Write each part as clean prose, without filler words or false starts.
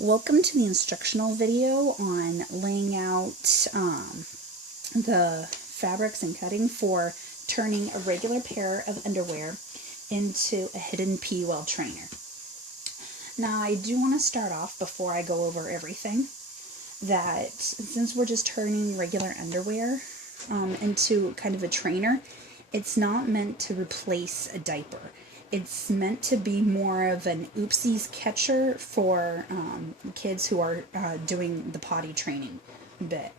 Welcome to the instructional video on laying out the fabrics and cutting for turning a regular pair of underwear into a hidden PUL trainer. Now I do want to start off before I go over everything that since we're just turning regular underwear into kind of a trainer, it's not meant to replace a diaper. It's meant to be more of an oopsies catcher for kids who are doing the potty training bit.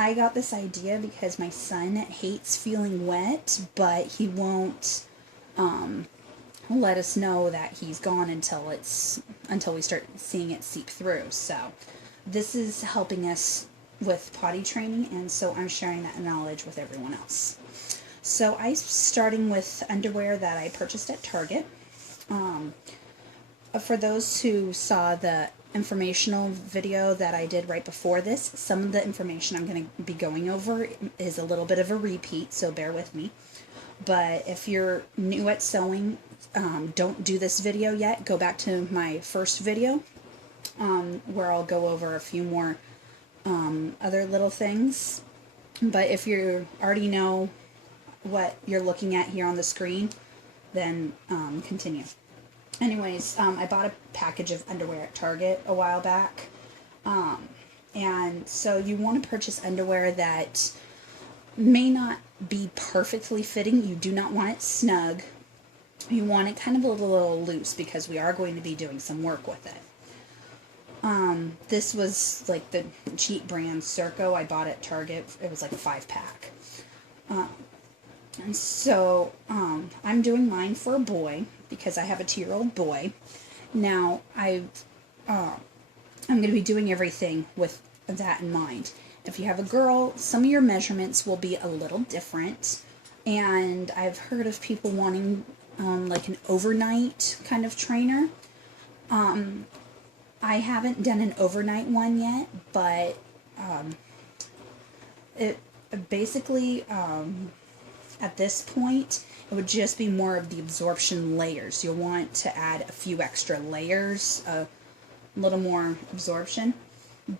I got this idea because my son hates feeling wet, but he won't let us know that he's gone until we start seeing it seep through. So this is helping us with potty training, and so I'm sharing that knowledge with everyone else. So I'm starting with underwear that I purchased at Target. For those who saw the informational video that I did right before this, some of the information I'm going to be going over is a little bit of a repeat, so bear with me. But if you're new at sewing, don't do this video yet. Go back to my first video where I'll go over a few more other little things. But if you already know what you're looking at here on the screen, then continue. Anyways, I bought a package of underwear at Target a while back, and so you want to purchase underwear that may not be perfectly fitting. You do not want it snug. You want it kind of a little loose because we are going to be doing some work with it. This was like the cheap brand Circo I bought at Target. It was like a 5-pack. And so I'm doing mine for a boy because I have a 2-year-old boy. Now I'm going to be doing everything with that in mind. If you have a girl, some of your measurements will be a little different. And I've heard of people wanting like an overnight kind of trainer. I haven't done an overnight one yet, but it basically at this point, it would just be more of the absorption layers. You'll want to add a few extra layers, a little more absorption.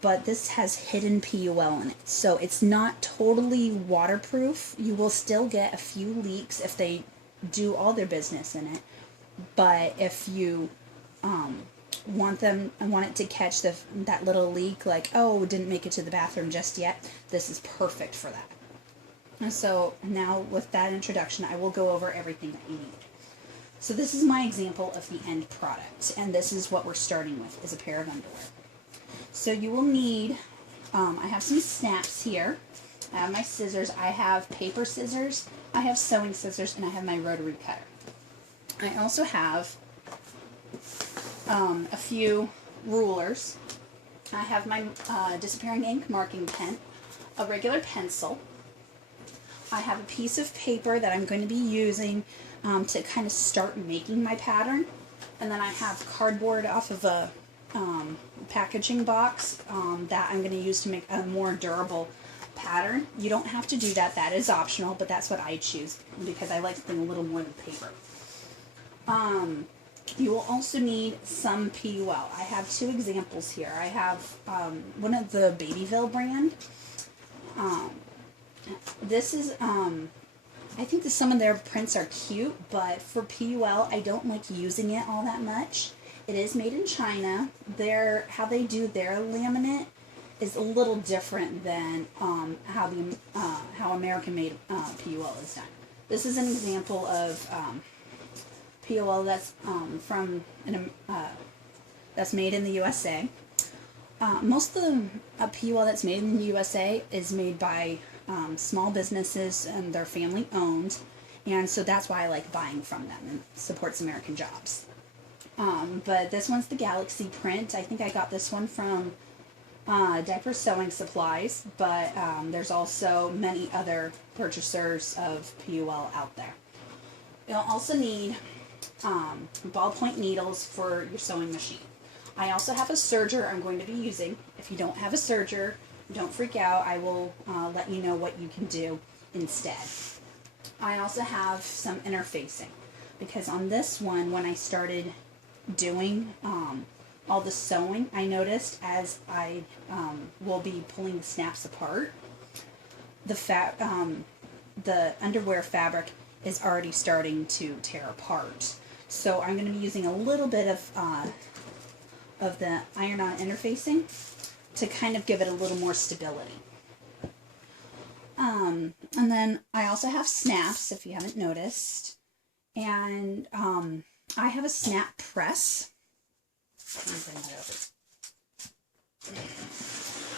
But this has hidden PUL in it, so it's not totally waterproof. You will still get a few leaks if they do all their business in it. But if you want it to catch that little leak, like, oh, didn't make it to the bathroom just yet, this is perfect for that. So now with that introduction, I will go over everything that you need. So this is my example of the end product, and this is what we're starting with, is a pair of underwear. So you will need, I have some snaps here, I have my scissors, I have paper scissors, I have sewing scissors, and I have my rotary cutter. I also have a few rulers. I have my disappearing ink marking pen, a regular pencil. I have a piece of paper that I'm going to be using to kind of start making my pattern. And then I have cardboard off of a packaging box that I'm going to use to make a more durable pattern. You don't have to do that. That is optional, but that's what I choose because I like something a little more than paper. You will also need some PUL. I have 2 examples here. I have one of the Babyville brand. This is, I think that some of their prints are cute, but for PUL, I don't like using it all that much. It is made in China. How they do their laminate is a little different than how American-made PUL is done. This is an example of PUL that's that's made in the USA. Most of the PUL that's made in the USA is made by small businesses, and they're family owned, and so that's why I like buying from them, and supports American jobs. But this one's the Galaxy print. I think I got this one from Diaper Sewing Supplies, but there's also many other purchasers of PUL out there. You'll also need ballpoint needles for your sewing machine. I also have a serger I'm going to be using. If you don't have a serger, don't freak out. I will let you know what you can do instead. I also have some interfacing because on this one, when I started doing all the sewing, I noticed as I will be pulling the snaps apart, the underwear fabric is already starting to tear apart. So I'm going to be using a little bit of the iron-on interfacing to kind of give it a little more stability. And then I also have snaps, if you haven't noticed, and I have a snap press. Let me bring that over.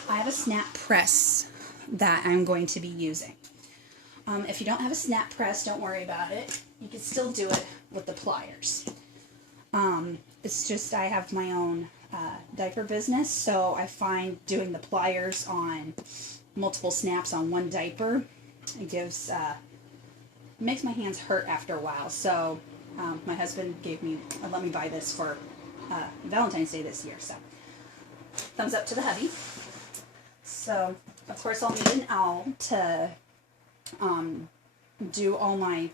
I have a snap press that I'm going to be using. If you don't have a snap press, don't worry about it. You can still do it with the pliers. It's just I have my own diaper business, so I find doing the pliers on multiple snaps on one diaper, it gives makes my hands hurt after a while. So my husband let me buy this for Valentine's Day this year. So thumbs up to the hubby. So of course I'll need an owl to do all my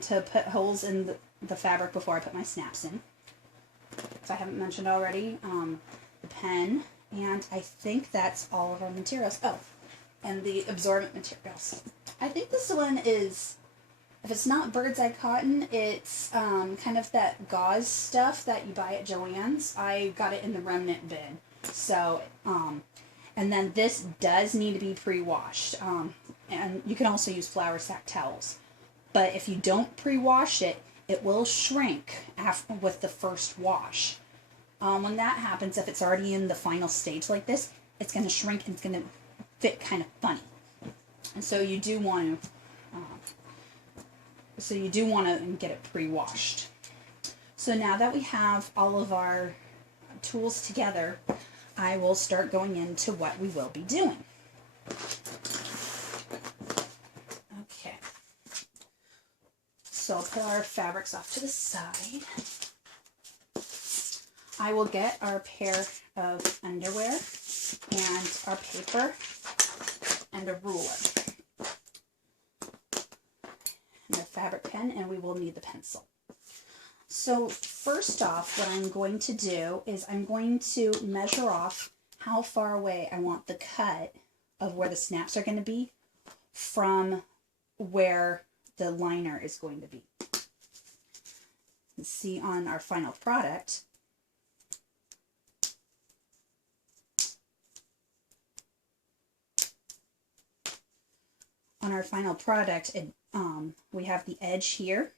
to put holes in the fabric before I put my snaps in. If I haven't mentioned already, the pen, and I think that's all of our materials. Oh, and the absorbent materials. I think this one is, if it's not bird's eye cotton, it's kind of that gauze stuff that you buy at Joann's. I got it in the remnant bin. So, and then this does need to be pre-washed. And you can also use flour sack towels. But if you don't pre-wash it, it will shrink with the first wash. When that happens, if it's already in the final stage like this, it's going to shrink and it's going to fit kind of funny. And so you do want to get it pre-washed. So now that we have all of our tools together, I will start going into what we will be doing. Okay. So I'll put our fabrics off to the side. I will get our pair of underwear and our paper and a ruler and a fabric pen, and we will need the pencil. So first off, what I'm going to do is I'm going to measure off how far away I want the cut of where the snaps are going to be from where the liner is going to be. Let's see on our final product. On our final product, we have the edge here,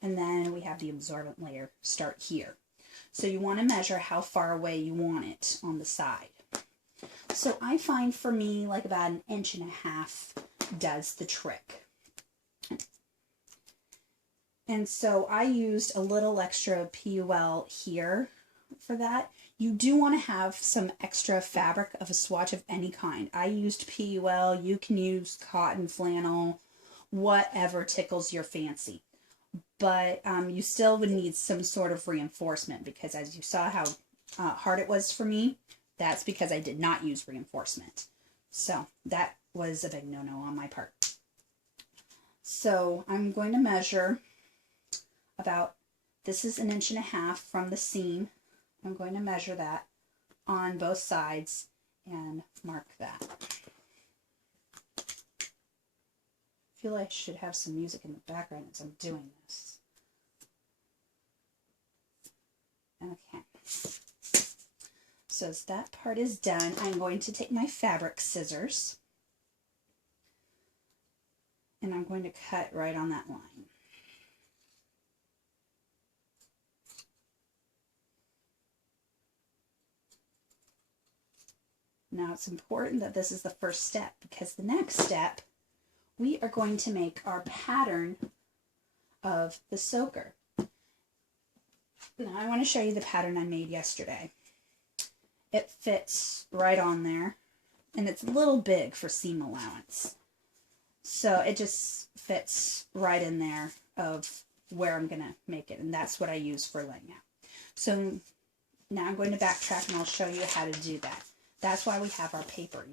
and then we have the absorbent layer start here. So you want to measure how far away you want it on the side. So I find for me like about 1.5 inches does the trick. And so I used a little extra PUL here for that. You do want to have some extra fabric of a swatch of any kind. I used PUL, you can use cotton, flannel, whatever tickles your fancy. But you still would need some sort of reinforcement, because as you saw how hard it was for me, that's because I did not use reinforcement. So that was a big no-no on my part. So I'm going to measure about, this is 1.5 inches from the seam. I'm going to measure that on both sides and mark that. I feel like I should have some music in the background as I'm doing this. Okay. So as that part is done, I'm going to take my fabric scissors and I'm going to cut right on that line. Now it's important that this is the first step, because the next step, we are going to make our pattern of the soaker. Now I want to show you the pattern I made yesterday. It fits right on there, and it's a little big for seam allowance. So it just fits right in there of where I'm going to make it, and that's what I use for laying out. So now I'm going to backtrack and I'll show you how to do that. That's why we have our paper.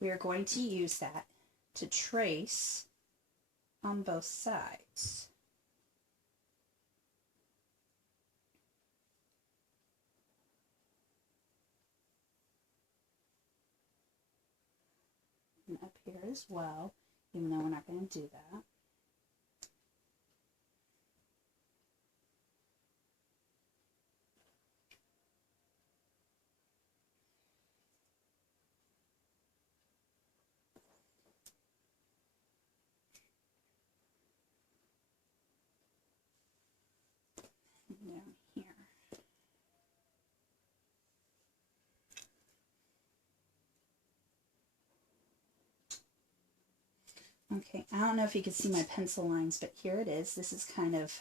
We are going to use that to trace on both sides. and up here as well, even though we're not going to do that. Down here. Okay, I don't know if you can see my pencil lines, but here it is. This is kind of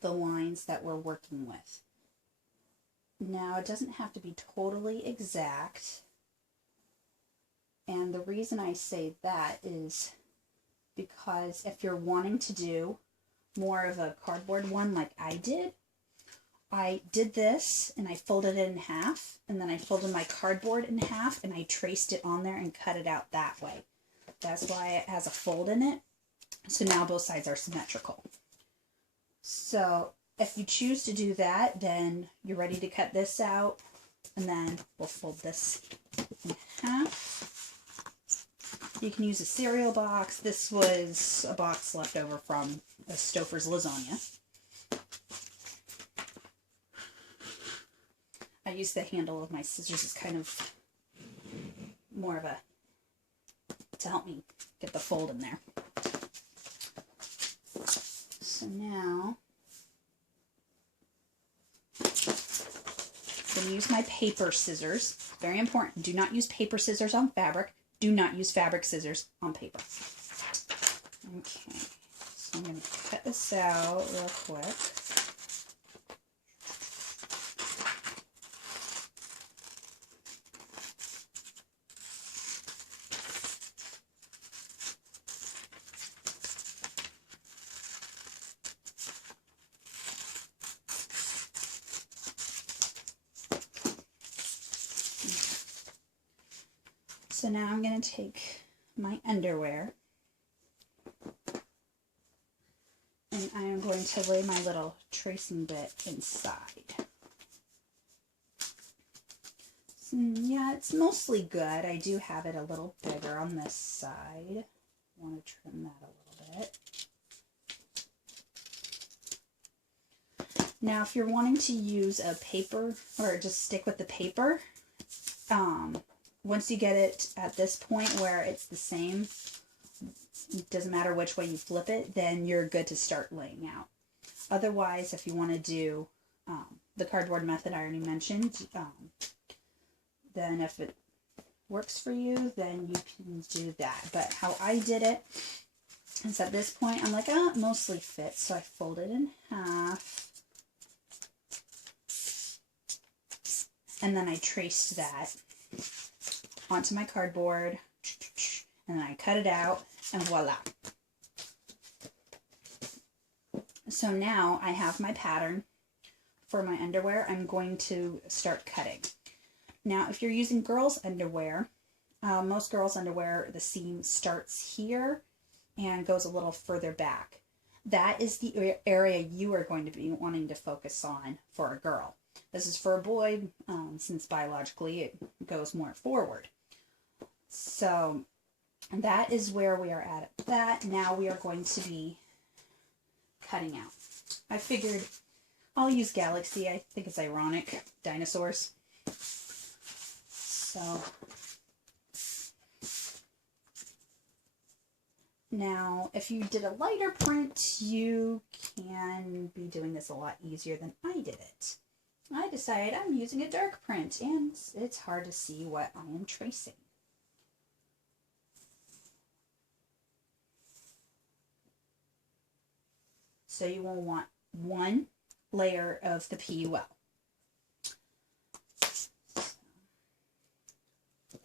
the lines that we're working with. Now, it doesn't have to be totally exact. And the reason I say that is because if you're wanting to do more of a cardboard one like I did this and I folded it in half, and then I folded my cardboard in half and I traced it on there and cut it out that way. That's why it has a fold in it. So now both sides are symmetrical. So if you choose to do that, then you're ready to cut this out, and then we'll fold this in half. You can use a cereal box. This was a box left over from a Stouffer's lasagna. I use the handle of my scissors as kind of more of a, to help me get the fold in there. So now, I'm going to use my paper scissors. Very important. Do not use paper scissors on fabric. Do not use fabric scissors on paper. Okay, so I'm going to cut this out real quick. So now I'm going to take my underwear and I am going to lay my little tracing bit inside. So, yeah, it's mostly good. I do have it a little bigger on this side. I want to trim that a little bit. Now, if you're wanting to use a paper or just stick with the paper, once you get it at this point where it's the same, it doesn't matter which way you flip it, then you're good to start laying out. Otherwise, if you want to do the cardboard method I already mentioned, then if it works for you, then you can do that. But how I did it is at this point, I'm like, oh, it mostly fits. So I fold it in half. And then I traced that onto my cardboard, and then I cut it out, and voila. So now I have my pattern for my underwear. I'm going to start cutting. Now, if you're using girls' underwear, most girls' underwear, the seam starts here and goes a little further back. That is the area you are going to be wanting to focus on for a girl. This is for a boy, since biologically it goes more forward. So that is where we are at that. Now we are going to be cutting out. I figured I'll use Galaxy. I think it's ironic. Dinosaurs. So now if you did a lighter print, you can be doing this a lot easier than I did it. I decided I'm using a dark print and it's hard to see what I am tracing. So you will want one layer of the PUL.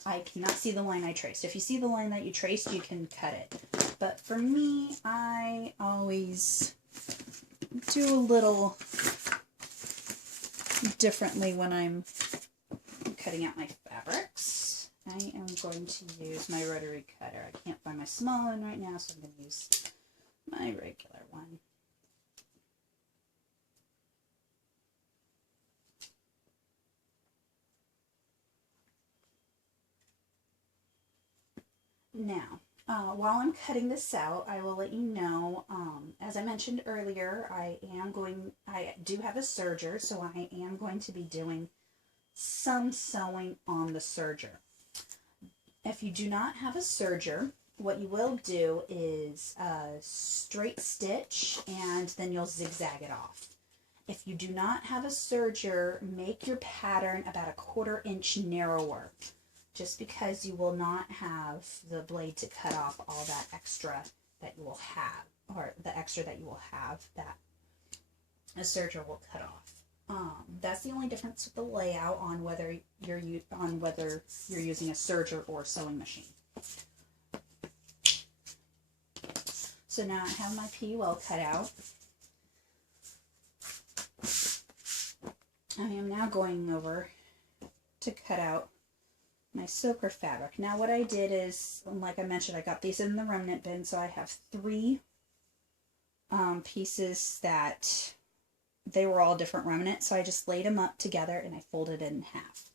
I cannot see the line I traced. If you see the line that you traced, you can cut it. But for me, I always do a little differently when I'm cutting out my fabrics. I am going to use my rotary cutter. I can't find my small one right now, so I'm going to use my regular one. Now, while I'm cutting this out, I will let you know, as I mentioned earlier, I do have a serger, so I am going to be doing some sewing on the serger. If you do not have a serger, what you will do is a straight stitch and then you'll zigzag it off. If you do not have a serger, make your pattern about a 1/4 inch narrower, just because you will not have the blade to cut off all that extra that you will have, or the extra that you will have that a serger will cut off. That's the only difference with the layout on whether you're using a serger or a sewing machine. So now I have my PUL cut out. I am now going over to cut out my soaker fabric. Now what I did is, like I mentioned, I got these in the remnant bin, so I have 3 pieces that they were all different remnants, so I just laid them up together and I folded it in half.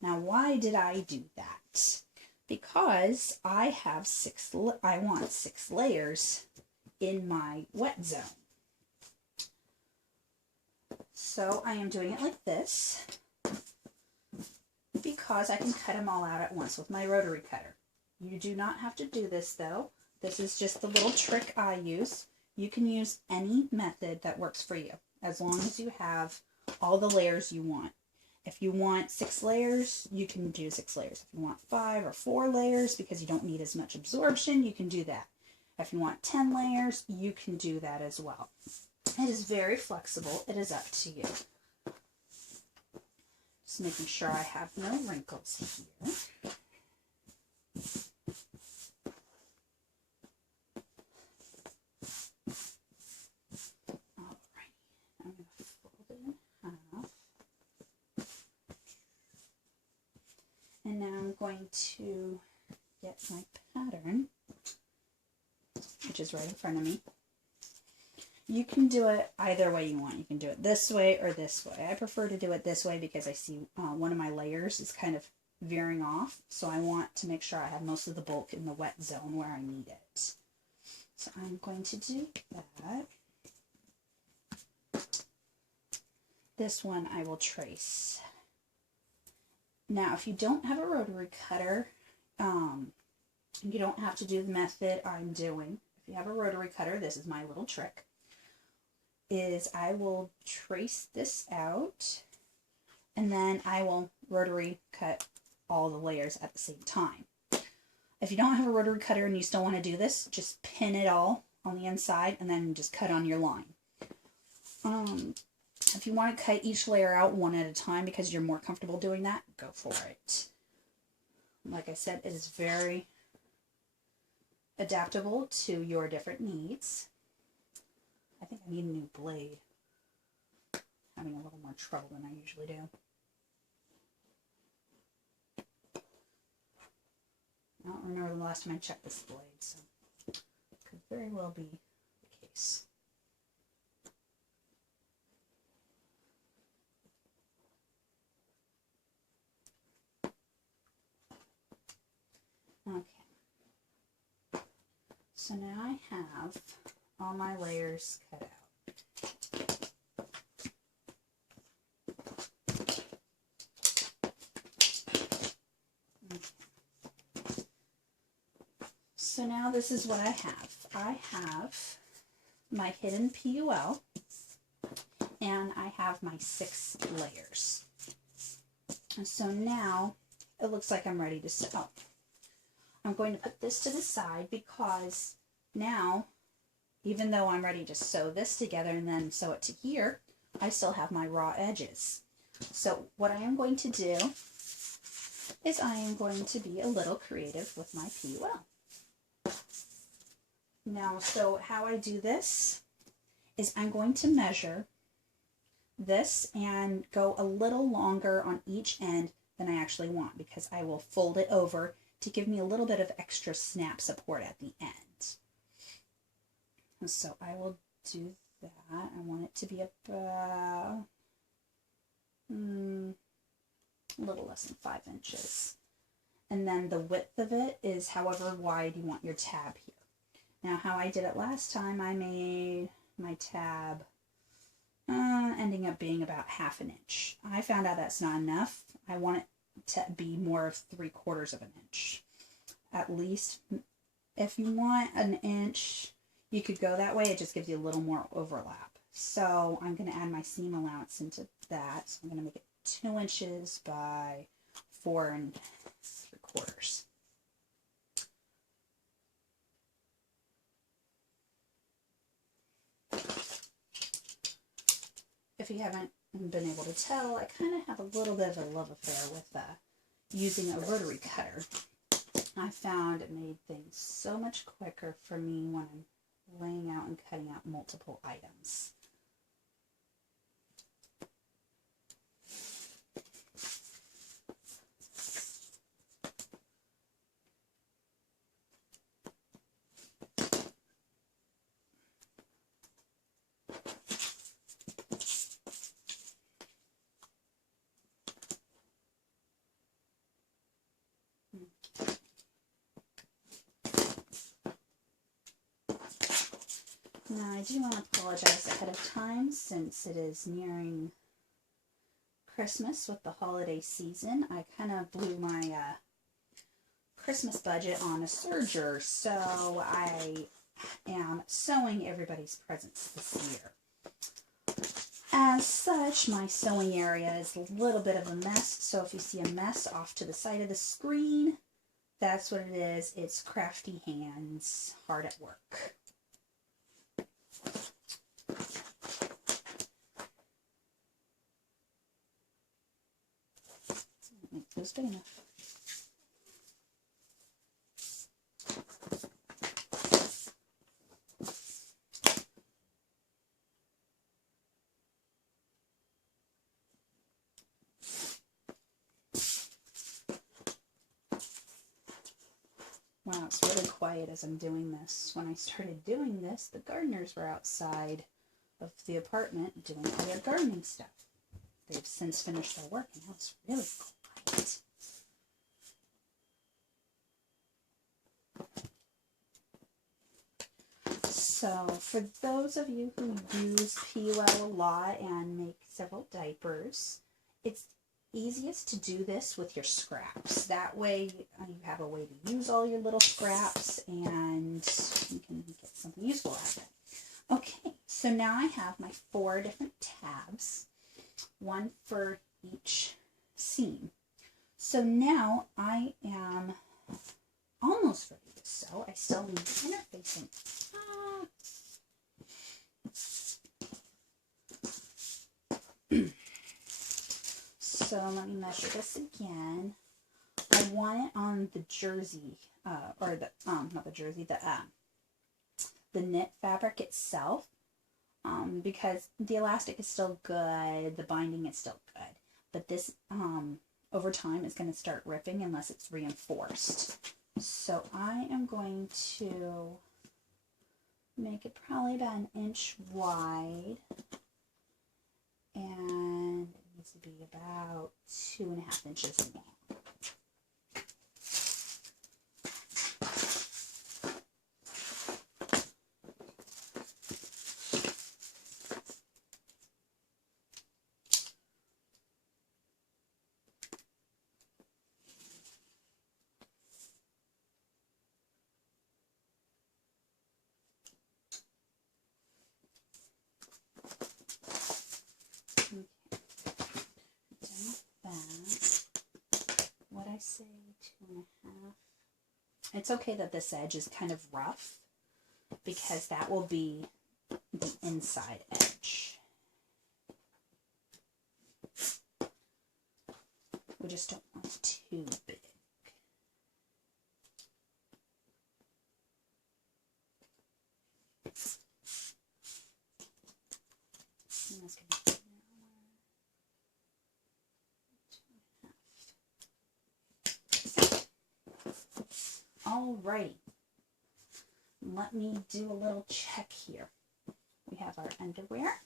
Now why did I do that? Because I want 6 layers in my wet zone. So I am doing it like this because I can cut them all out at once with my rotary cutter. You do not have to do this though. This is just the little trick I use. You can use any method that works for you, as long as you have all the layers you want. If you want 6 layers, you can do 6 layers. If you want 5 or 4 layers because you don't need as much absorption, you can do that. If you want 10 layers, you can do that as well. It is very flexible. It is up to you. Just making sure I have no wrinkles here. And now I'm going to get my pattern, which is right in front of me. You can do it either way you want. You can do it this way or this way. I prefer to do it this way because I see one of my layers is kind of veering off. So I want to make sure I have most of the bulk in the wet zone where I need it. So I'm going to do that. This one I will trace. Now, if you don't have a rotary cutter, you don't have to do the method I'm doing. If you have a rotary cutter, this is my little trick, is I will trace this out, and then I will rotary cut all the layers at the same time. If you don't have a rotary cutter and you still want to do this, just pin it all on the inside and then just cut on your line. If you want to cut each layer out one at a time because you're more comfortable doing that, go for it. Like I said, it is very adaptable to your different needs. I think I need a new blade. Having a little more trouble than I usually do. I don't remember the last time I checked this blade, so it could very well be the case. Okay, so now I have all my layers cut out. Okay. So now this is what I have. I have my hidden PUL, and I have my 6 layers. And so now it looks like I'm ready to sew. I'm going to put this to the side because now, even though I'm ready to sew this together and then sew it to here, I still have my raw edges. So what I am going to do is I am going to be a little creative with my PUL. Now, so how I do this is I'm going to measure this and go a little longer on each end than I actually want, because I will fold it over to give me a little bit of extra snap support at the end. So I will do that. I want it to be about a little less than 5 inches. And then the width of it is however wide you want your tab here. Now how I did it last time, I made my tab ending up being about 1/2 inch. I found out that's not enough. I want it to be more of 3/4 of an inch. At least, if you want an inch, you could go that way. It just gives you a little more overlap. So I'm going to add my seam allowance into that. So I'm going to make it 2 inches by 4 3/4. If you haven't been able to tell, I kind of have a little bit of a love affair with using a rotary cutter. I found it made things so much quicker for me when I'm laying out and cutting out multiple items. Now I do want to apologize ahead of time since it is nearing Christmas with the holiday season. I kind of blew my Christmas budget on a serger, so I am sewing everybody's presents this year. As such, my sewing area is a little bit of a mess, so if you see a mess off to the side of the screen, that's what it is. It's crafty hands hard at work. Make those big enough. Wow, it's really quiet as I'm doing this. When I started doing this, the gardeners were outside of the apartment doing all their gardening stuff. They've since finished their work, and now it's really quiet. So, for those of you who use PUL a lot and make several diapers, it's easiest to do this with your scraps. That way you have a way to use all your little scraps and you can get something useful out of it. Okay, so now I have my 4 different tabs, one for each seam. So now I am almost ready to sew. I still need interfacing. So let me measure this again. I want it on the jersey, or the not the jersey, the knit fabric itself, because the elastic is still good, the binding is still good, but this over time is going to start ripping unless it's reinforced. So I am going to make it probably about 1 inch wide, and it needs to be about 2.5 inches long. What I say, 2.5. It's okay that this edge is kind of rough because that will be the inside edge. We just don't want it too big. And that's gonna be Alrighty, let me do a little check here. We have our underwear,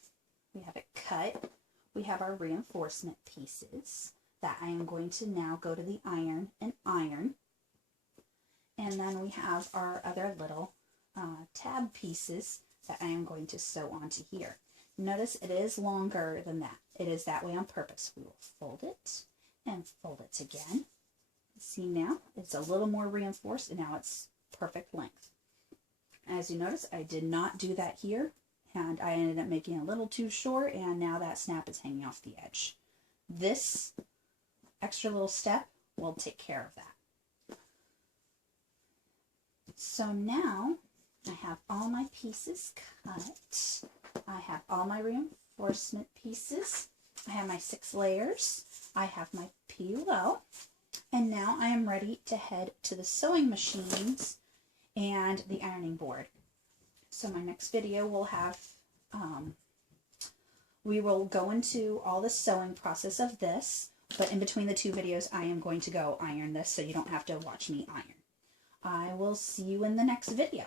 we have it cut, we have our reinforcement pieces. that I am going to now go to the iron and iron. And then we have our other little tab pieces that I am going to sew onto here. Notice it is longer than that. It is that way on purpose. We will fold it and fold it again. See now, it's a little more reinforced and now it's perfect length. As you notice, I did not do that here and I ended up making it a little too short and now that snap is hanging off the edge. This extra little step will take care of that. So now I have all my pieces cut. I have all my reinforcement pieces. I have my 6 layers. I have my PUL. And now I am ready to head to the sewing machines and the ironing board. So my next video will have, we will go into all the sewing process of this, but in between the 2 videos I am going to go iron this so you don't have to watch me iron. I will see you in the next video.